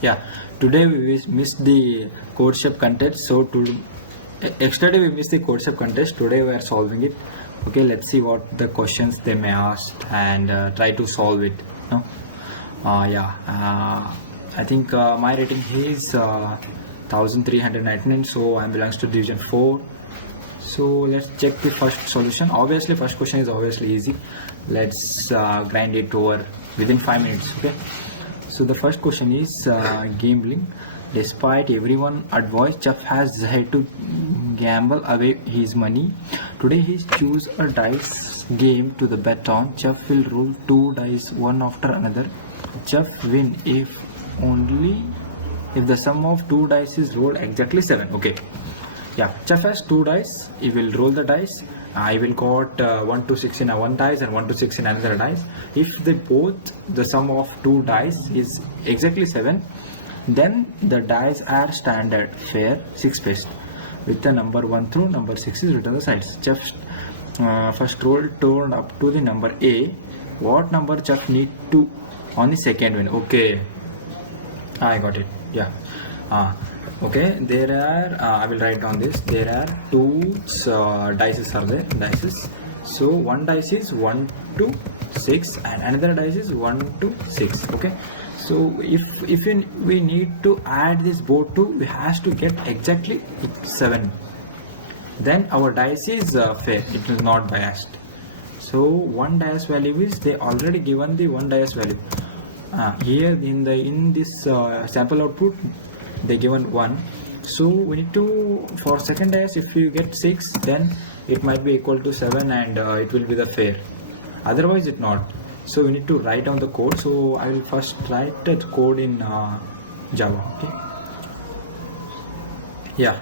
Yeah, today we missed the CodeChef contest. So yesterday we missed the CodeChef contest. Today we are solving it. Okay, let's see what the questions they may ask and try to solve it. No, I think my rating is 1399. So I belongs to division 4. So let's check the first solution. Obviously, first question is obviously easy. Let's grind it over within 5 minutes. Okay. So the first question is gambling. Despite everyone advice, Chef has decided to gamble away his money. Today he choose a dice game to the bet on. Chef will roll 2 dice one after another. Chef win if only if the sum of 2 dice is rolled exactly 7. Okay. Yeah, Chef has 2 dice. He will roll the dice. I will got 1 to 6 in one dice and 1 to 6 in another dice. If they both the sum of 2 dice is exactly 7, then the dice are standard fair 6 faced with the number 1 through number 6 is written on the sides. Chef first roll turned up to the number A. What number Chef need to on the second win? Okay, I got it. Yeah. Okay, there are I will write down this. There are 2 dices are there, dices. So one dice is 1 to 6 and another dice is 1 to 6. Okay, so if we need to add this both two, we has to get exactly 7. Then our dice is fair, it is not biased. So one dice value is they already given the one dice value. Here in this sample output they given 1, so we need to, for second dice, if you get 6, then it might be equal to 7 and it will be the fair, otherwise it not. So we need to write down the code. So I will first write the code in Java. Okay, yeah.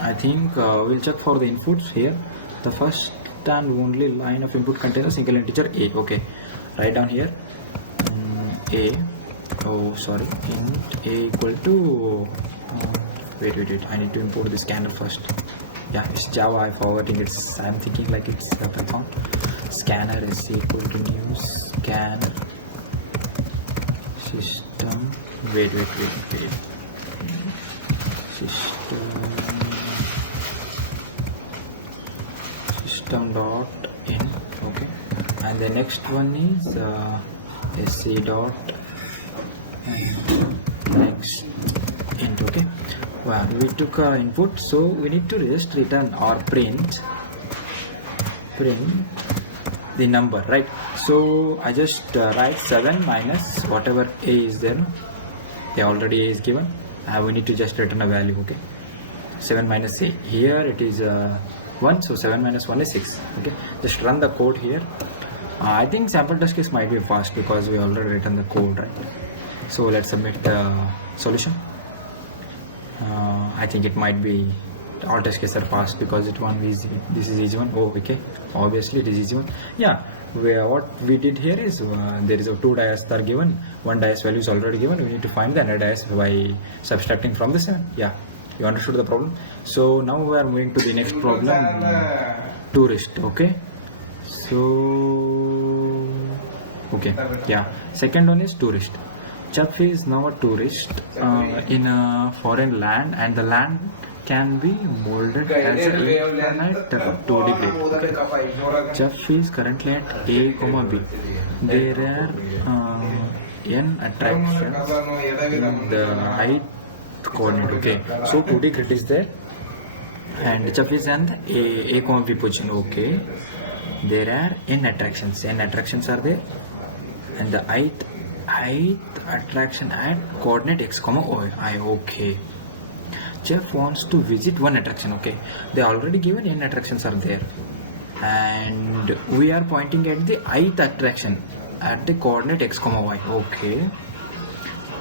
I think we'll check for the inputs here. The first and only line of input contains a single integer A. Okay, write down here A. Oh sorry, int A equal to wait, I need to import the scanner first. Yeah, it's Java, I forwarding it. I'm thinking like it's Python. Scanner is equal to new scanner system. Wait. System dot in. Okay, and the next one is sc dot next int. Okay, well, we took input, so we need to just return or print the number, right? So I just write 7 minus whatever A is there. The already A is given, we need to just return a value. Okay, 7 minus A, here it is 1, so 7 minus 1 is 6. Okay, just run the code here. I think sample test case might be fast because we already written the code, right? So let's submit the solution. I think it might be all test cases are passed because it one is this is easy one. Oh, okay, obviously it is easy one. Yeah, what we did here is there is a 2 dice are given, 1 dice value is already given. We need to find the another dice by subtracting from the 7. Yeah, you understood the problem. So now we are moving to the next problem, tourist. Okay, so okay, yeah, second one is tourist. Chef is now a tourist in a foreign land, and the land can be molded as an infinite 2D plate. Okay. Chef is currently at A, B. There are n attractions in the ith coordinate. Okay, so 2D grid is there, and Chef is in the A, B position. Okay, there are n attractions. N attractions are there, and the ith attraction at coordinate x, y. Okay, Chef wants to visit one attraction. Okay, they already given n attractions are there, and we are pointing at the ith attraction at the coordinate x, y. Okay,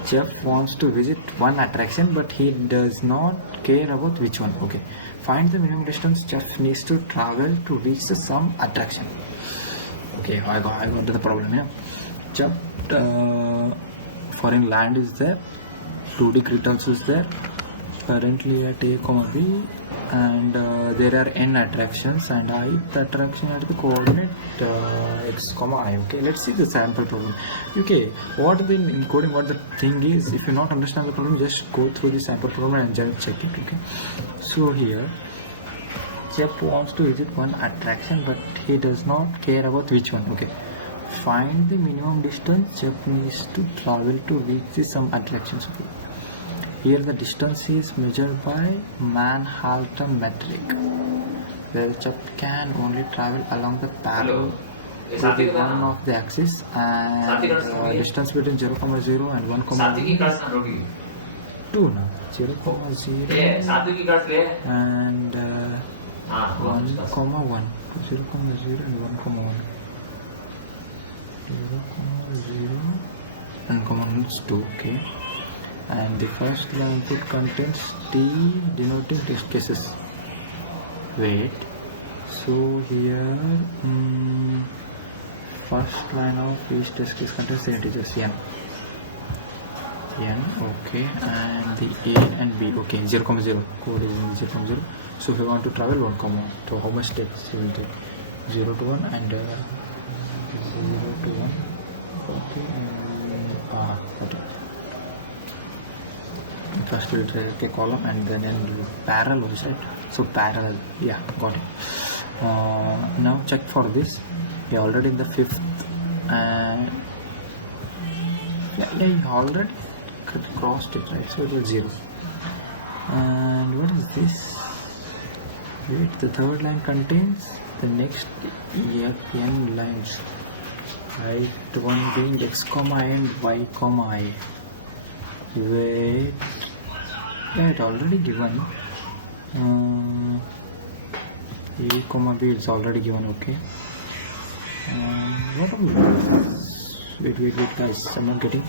Chef wants to visit one attraction, but he does not care about which one. Okay, find the minimum distance Chef needs to travel to reach the some attraction. Okay, I got the problem here. Chef foreign land is there, 2D grid also is there, currently at A, B, and there are n attractions and ith attraction at the coordinate x comma I. Okay, let's see the sample problem. Okay, what the encoding, what the thing is, if you not understand the problem, just go through the sample problem and just check it. Okay, so here Chef wants to visit one attraction, but he does not care about which one. Okay, find the minimum distance Chef needs to travel to reach some attractions. Okay, here the distance is measured by Manhattan metric, where the Chef can only travel along the parallel to the one of the axis, and distance between 0, 0 and 1, 2 now. 0, 0 and 1, 1. 0, 0 and 1, 1. 0, 0 and 1 is 2. Okay, and the first line input contains T denoting test cases. Wait, so here first line of each test case contains the integers n. Okay, and the A and B. Okay, 0, 0. Code is in 0, 0. So if you want to travel 1, 1, so how much steps you will take? 0 to 1 and 0 to 1. Okay, and okay. First we'll take a column and then parallel, right? So parallel, yeah, got it. Now check for this. We are already in the 5th, and yeah, you already crossed it, right? So it was 0. And what is this? Wait, the third line contains the next n lines, right? The one being x comma and y comma I. Wait, yeah, it already given. A comma B is already given. Okay. What are we? Wait, guys, I'm not getting.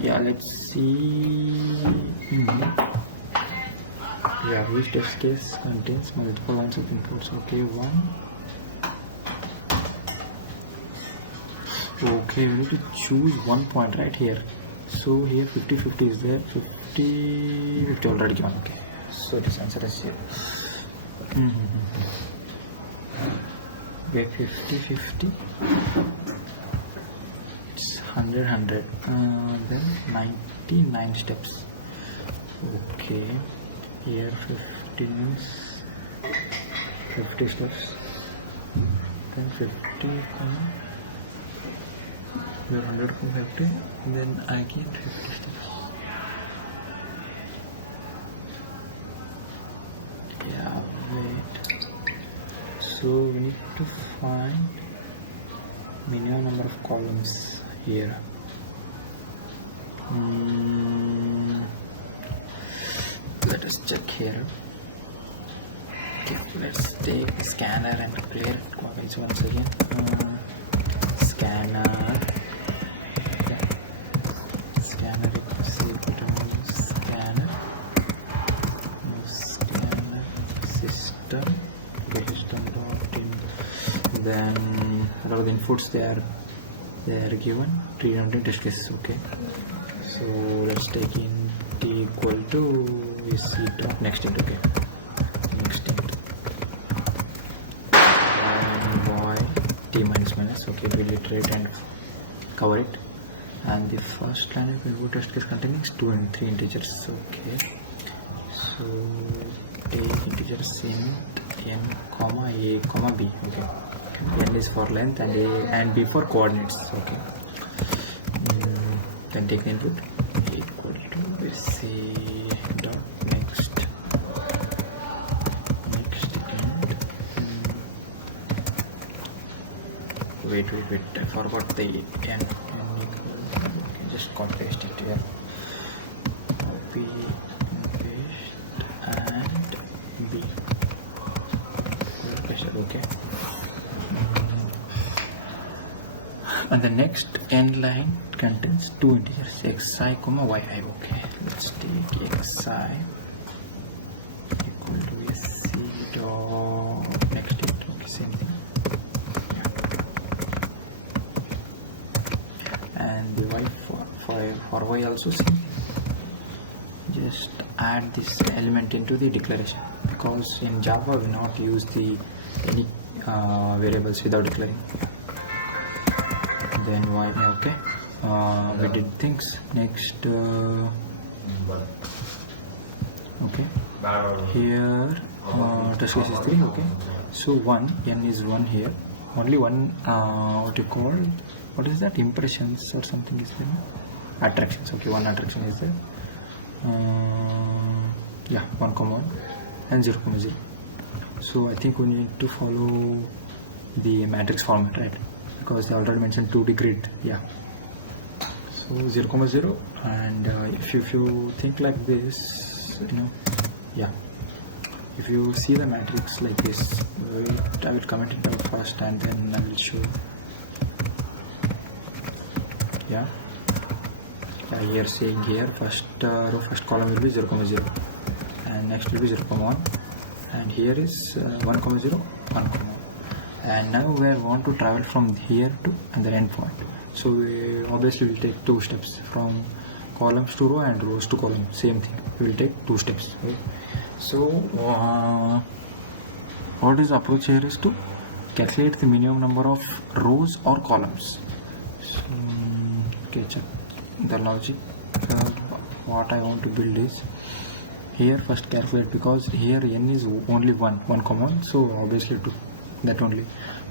Yeah, let's see. Yeah, which test case contains multiple lines of inputs? Okay, 1. Okay, we need to choose one point right here. So here 50, 50 is there. 50 already given. Okay, so this answer is here. Wait, 50, 50. It's 100, 100. Then 99 steps. Okay, here 50 means 50 steps. Then 50, your 100 from 50, and then again 50 steps. Yeah, wait. So we need to find minimum number of columns here. Let us check here. Okay, let's take a scanner and clear it once again. Scanner. Scanner, scanner system. Okay, system dot in. Then all the inputs they are given. 300 test cases. Okay, so let's take in t equal to c dot next int. Okay, next int and void t minus minus. Okay, we'll iterate and cover it. And the first line of input test case containing 2 and 3 integers. Okay, so take integers int n comma a comma b. Okay, n is for length and a and b for coordinates. Okay, then take the input equal to c dot next int. Wait, I forgot the n. Just copy paste it here. Copy paste and b. Paste it. Okay. And the next n line contains 2 integers xi comma yi. Okay, let's take xi equal to c dot next int. Okay, same thing. And the y for y also same. Just add this element into the declaration. because in Java we not use the any variables without declaring. Then why? Okay, we did things. Next, okay, here test case is 3. Okay, so 1 n is 1 here. Only one what you call, what is that, impressions or something is there? Attractions. Okay, one attraction is there. Yeah, 1, 1 and 0, 0. So I think we need to follow the matrix format, right? Because they already mentioned 2D grid. Yeah. So 0, 0, and if you think like this, you know, yeah. If you see the matrix like this, wait, I will comment it out first and then I will show. Yeah. Here saying here first row, first column will be 0, 0, and next will be 0, 1, and here is 1, 0, 1, 1. And now we want to travel from here to the end point. So we obviously will take 2 steps, from columns to row and rows to column. Same thing. We will take 2 steps. Right? So what is the approach here is to calculate the minimum number of rows or columns. So, okay, check the logic. What I want to build is here first calculate, because here n is only 1, 1, so obviously 2, that only.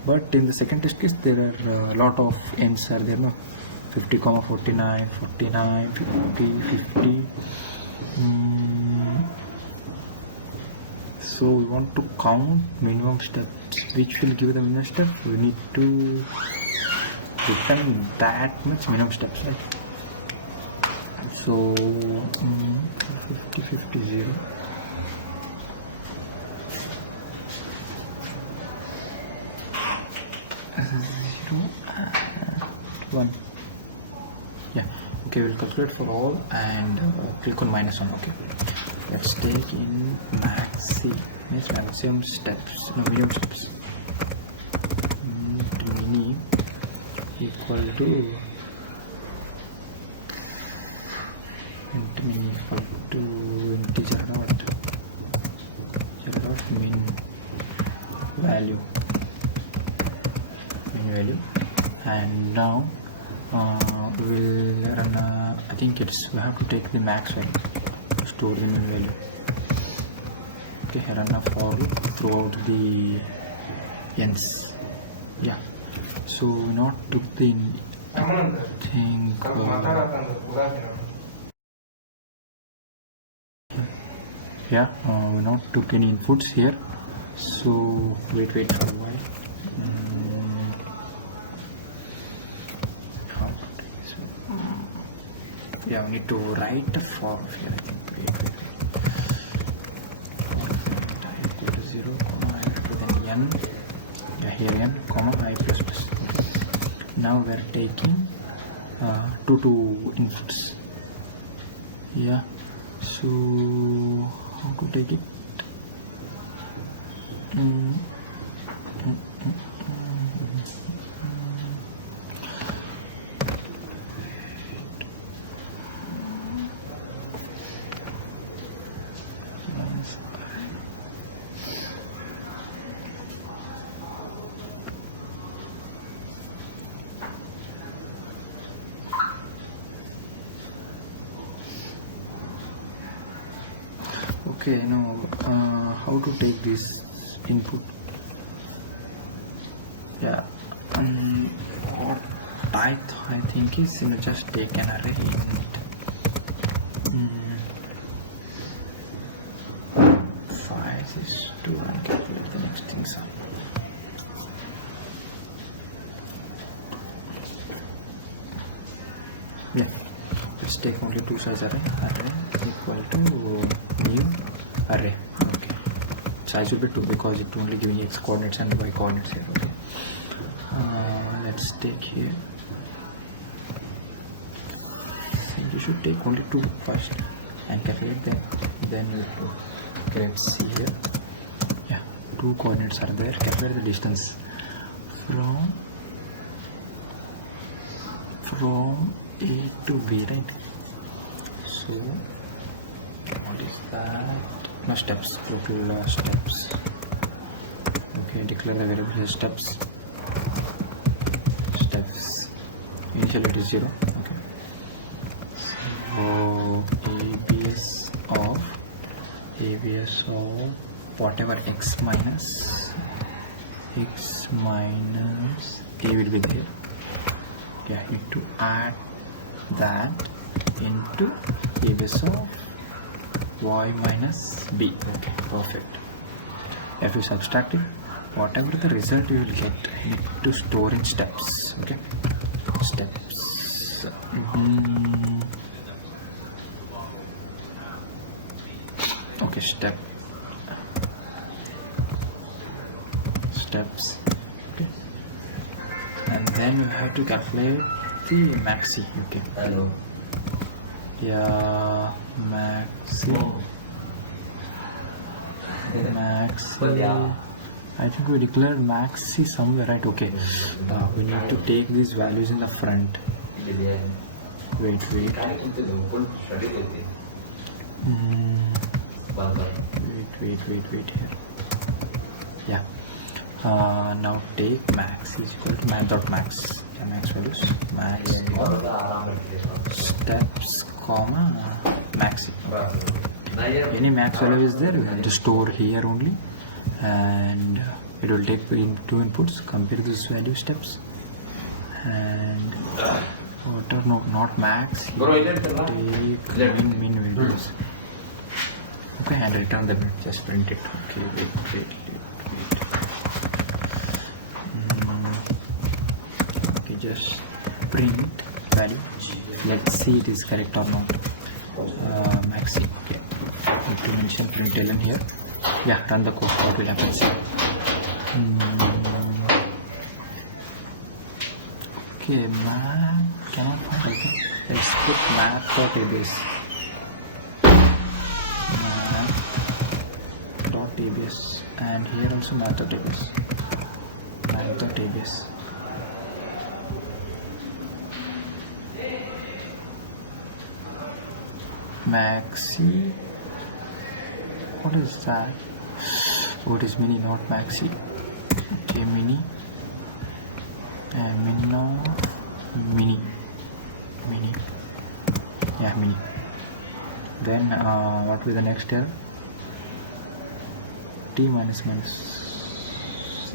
But in the second test case there are a lot of n's are there, no? 50, 49, 49, 50, 50. So we want to count minimum steps. Which will give the minimum step? We need to return that much minimum steps, right? So 50, 50, 0. One. Yeah. Okay, we'll calculate for all and click on -1. Okay. Let's take in maxi, means maximum steps, no, minimum steps. Mini equal to mini equal to integer dot min value, and now we'll run I think we have to take the max value, store the min value. Okay, run a for loop throughout the n's. Yeah, so we not took the thing yeah, we not took any inputs here, so wait for a while. Yeah, we need to write a for here, I think. Equal to 0, comma, then n, yeah, here n, comma, I plus plus. Okay. Now we are taking 2 inputs. Yeah, so how to take it? Okay, now how to take this input? Yeah, what I think is, you know, just take an array int 5 is 2 and calculate the next things up. Yeah, let's take only 2 size array equal to new array. Okay, size will be 2 because it only giving x coordinates and y coordinates here. Okay, let's take here. So you should take only 2 first and calculate them, then you have to. Okay, let's see here. Yeah, 2 coordinates are there. Calculate the distance from A to B, right? So what is that? no steps, total steps. Okay, declare the variable here steps. Initially it is 0. Okay, so abs of whatever x minus a will be there. Okay, I need to add that into abs of y minus b. Okay, perfect. If you subtract it, whatever the result you will get, you need to store in steps. Okay, steps. Okay, steps. Okay, and then you have to calculate the maxi. Okay, Hello. yeah, maxi. I think we declared maxi somewhere, right? Okay, we need to take these values in the front. Wait here. Yeah, now take max is equal to max.max. Yeah, max values, max steps comma maxi. Any max value is there, we have to store here only, and it will take in two inputs, compare these value steps, and what are not max, take min values. Okay, and return the bit, just print it. Okay, wait. Okay, just print value. Let's see it is correct or not. Maxi. Okay, need to mention println here. Yeah, run the code. What will happen? Okay, math cannot find. Okay, let's put math.abs. Math.abs, and here also math.abs. Math.abs. Maxi. What is that? Oh, it is mini, not maxi. Okay, mini. And min of mini. Yeah, mini. Then what will be the next error? T minus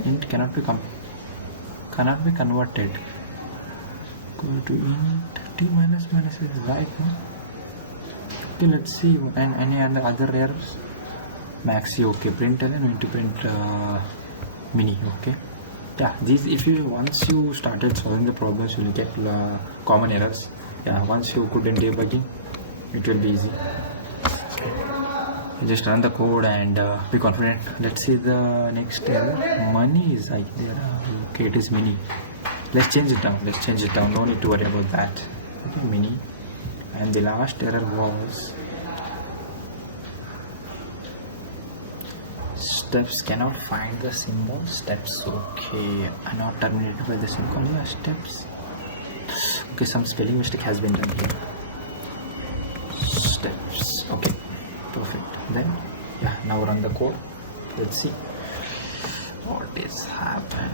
int cannot be converted. Go to int t minus is right, no? Okay, let's see. And any other errors? Maxi. Okay, print and then we need to print mini. Okay, yeah, these, if you once you started solving the problems, you will get common errors. Yeah, once you couldn't debugging, it will be easy. Just run the code and be confident. Let's see the next error. Money is like there. Okay, it is mini. Let's change it down. No need to worry about that. Okay, mini. And the last error was steps cannot find the symbol steps. Okay, are not terminated by the symbol. Yeah, steps. Okay, some spelling mistake has been done here. Steps. Okay, perfect. Then yeah, now run the code. Let's see what is happened.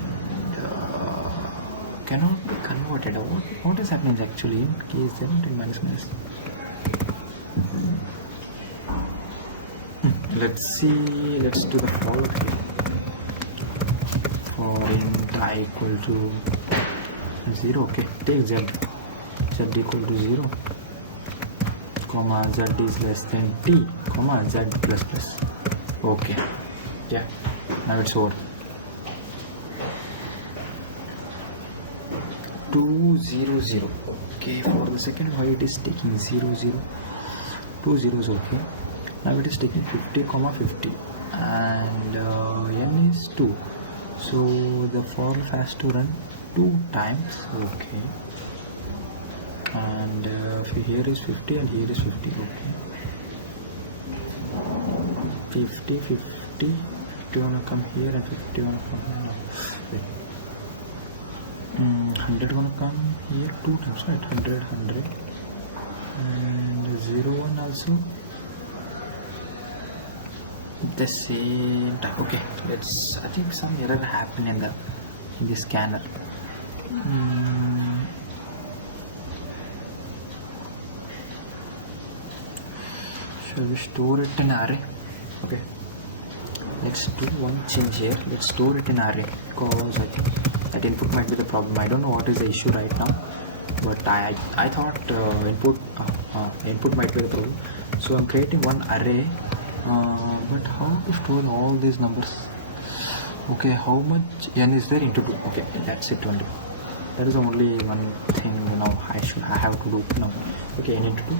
Cannot be converted. What is happening actually in case then minus. Let's see. Let's do the for here. For int I equal to 0. Okay, take z equal to 0, comma z is less than t, comma z plus plus. Okay, yeah, now it's over. 200. Okay, for the second why it is taking 0 0, 2 zeros. Okay, now it is taking 50 comma 50, and n is 2, so the for has to run 2 times. Okay, and here is 50 and here is 50. Okay, 50 wanna come here and 50 wanna come here. 100 wanna come here 2 times, right? 100 and 0 1 also. the same time. Okay, let's, I think some error happened in the scanner. Shall we store it in array? Okay, let's do one change here. Let's store it in array, because I think that input might be the problem. I don't know what is the issue right now, but I thought input might be the problem. So I'm creating one array, but how to store all these numbers? Okay, how much n is there into 2? Okay, that's it only. That is the only one thing now I have to do now. Okay, n into 2.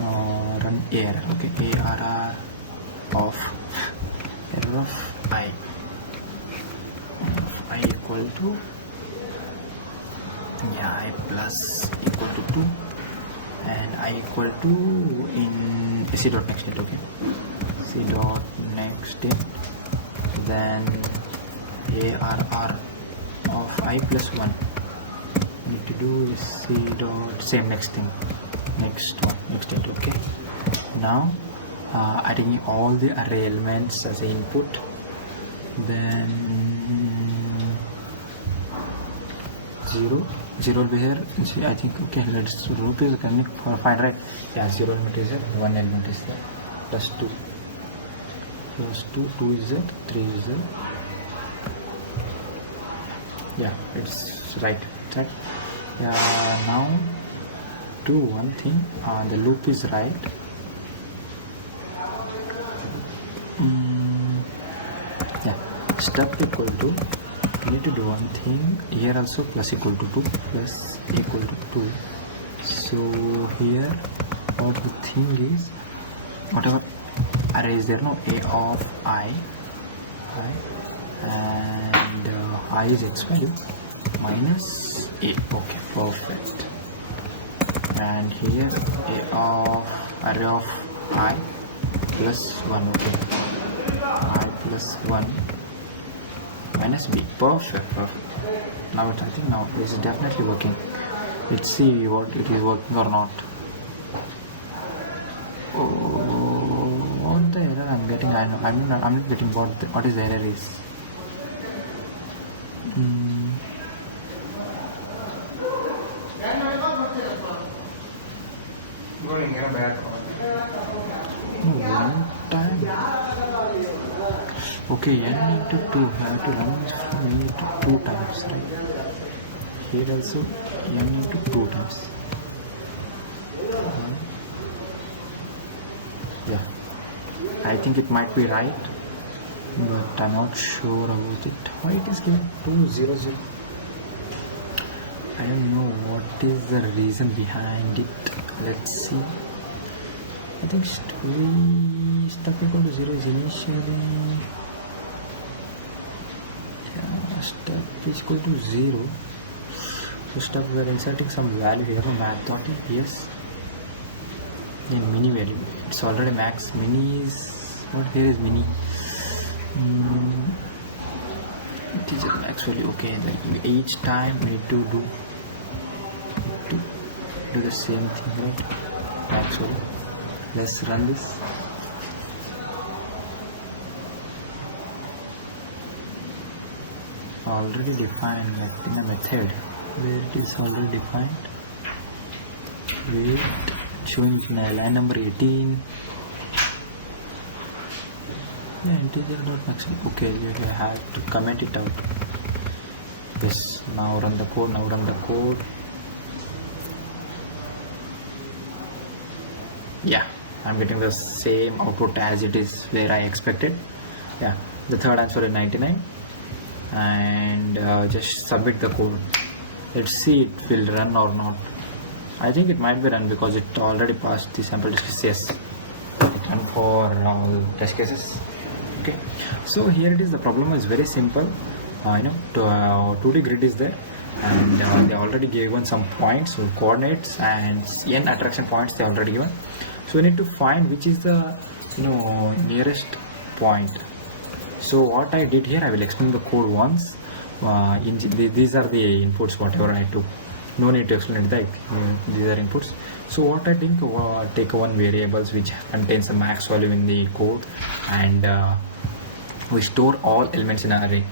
Run error. Okay, arr of error of I equal to I plus equal to 2, and I equal to in c dot next date. Okay, c dot next date, then arr of I plus 1. Need to do is c dot same next thing, next date. Okay, now adding all the array elements as input, then 0 will be here. I think, okay, let's loop is connect for find, right? Yeah, 0 element is there, 1 element is there, plus 2 2 is there, 3 is there. Yeah, it's right. Yeah, now do one thing, the loop is right. Yeah, step equal to, you need to do one thing here also, plus equal to 2, plus equal to 2. So here what the thing is, whatever array is there, no, a of I and I is x value minus a. Okay, perfect. And here a of array of I plus 1. Okay, I plus 1 minus b. Perfect. Now I think now this is definitely working. Let's see what it is working or not. Oh, what the error I'm getting? I know I'm not getting what is the error is. One time. Okay, n into 2. I have to run this from n into 2 times, right? Here also n into 2 times. Yeah, I think it might be right, but I'm not sure about it. Why it is given 200? I don't know what is the reason behind it. Let's see. I think stuff equal to 0 is initially. Yeah, stuff is equal to 0. So stuff we are inserting some value here. Math dot yes. In mini value, it's already max. Mini is what here is mini. It is a max value. Okay, then each time we need to do the same thing, right? Max value. Let's run this. Already defined in a method where it is already defined. Wait, showing line number 18. Yeah, integer dot maximum. Okay, we have to comment it out. Yes, now run the code. Yeah, I'm getting the same output as it is where I expected. Yeah, the third answer is 99, and just submit the code. Let's see it will run or not. I think it might be run because it already passed the sample test case. Yes, it run for all test cases. Okay, so here it is. The problem is very simple. 2D grid is there, and they already given some points, so coordinates and n attraction points they already given. So we need to find which is the nearest point. So what I did here, I will explain the code once. These are the inputs whatever I took. no need to explain it, right? These are inputs. So what I think, take one variables which contains the max value in the code, and we store all elements in an array,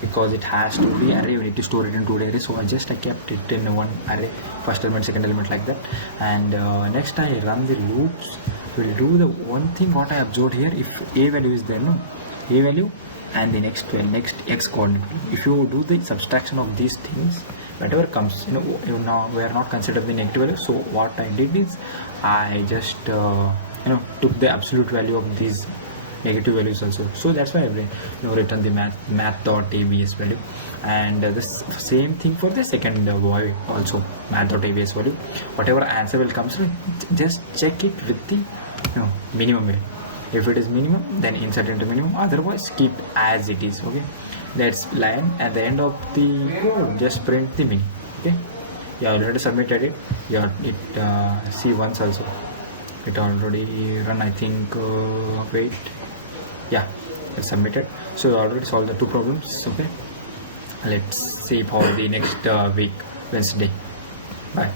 because it has to be array. We need to store it in 2 array, so I kept it in one array, first element, second element, like that. And next I run the loops. We'll do the one thing what I observed here. If a value is there, no, a value and the next x coordinate, if you do the subtraction of these things, whatever comes, now we are not considered the negative value. So what I did is I just took the absolute value of these negative values also. So that's why I written the math.abs value, and the same thing for the second value also, math.abs value. Whatever answer will come through, just check it with the minimum value. If it is minimum, then insert into minimum, otherwise keep as it is. Okay, that's line. At the end of the code, just print the minimum. Okay, you already submitted it. See once also, it already run, I think. Wait, yeah, it's submitted. So you already solved the 2 problems. Okay, let's see for the next week, Wednesday. Bye.